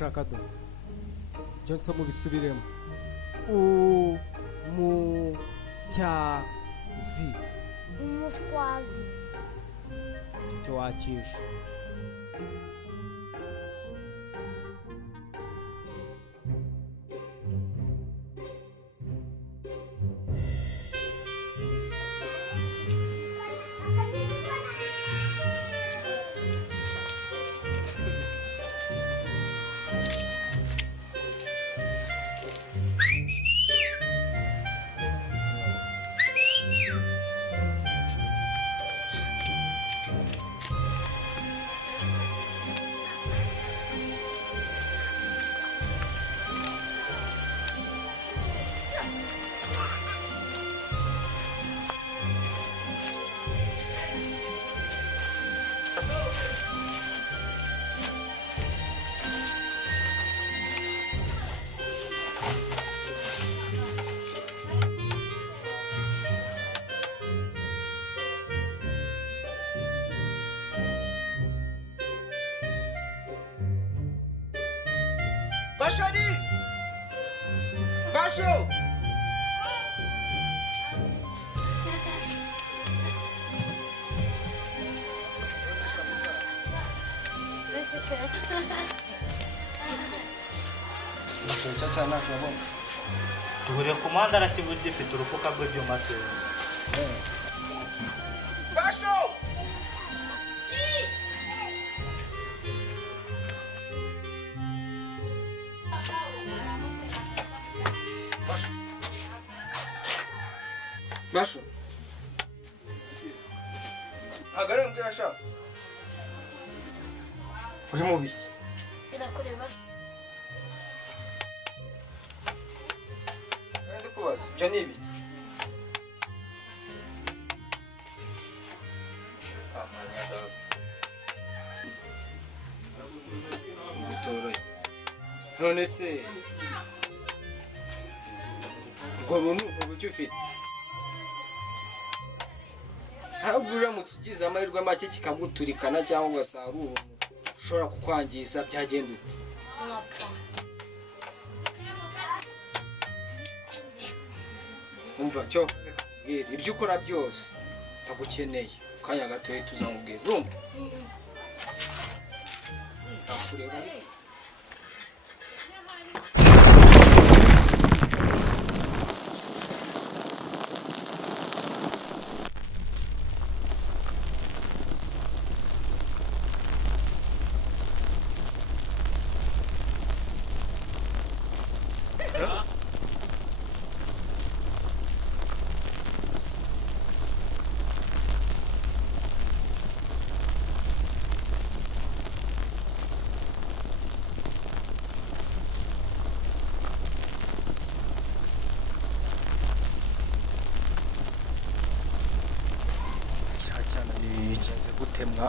urashaka do Johnson mubisubiremo umusyazi umuswazi cyo wakisha Bashari! Basho! Mushocha cyane cyane. Duhure komanda na Kivu gifite urufuka rw'ibyuma senze. Basho! Basho. Hagara mbwira sha. Uri mu biki? birakureba se Kandi kubaza, byo ni ibiki? Bitoroye. None se ubwo buntu uburyo ufite ahubwo uramutse ugize amahirwe make kikaguturikana cyangwa ugasanga ubuntu ushobora kukwangiza byagenda ute nkapfa umva cyo reka nkubwire ibyo ukora byose ndagukeneye kanya gatoya tuzamubwira urumva ndakureba ariko cyane bigenze gutemwa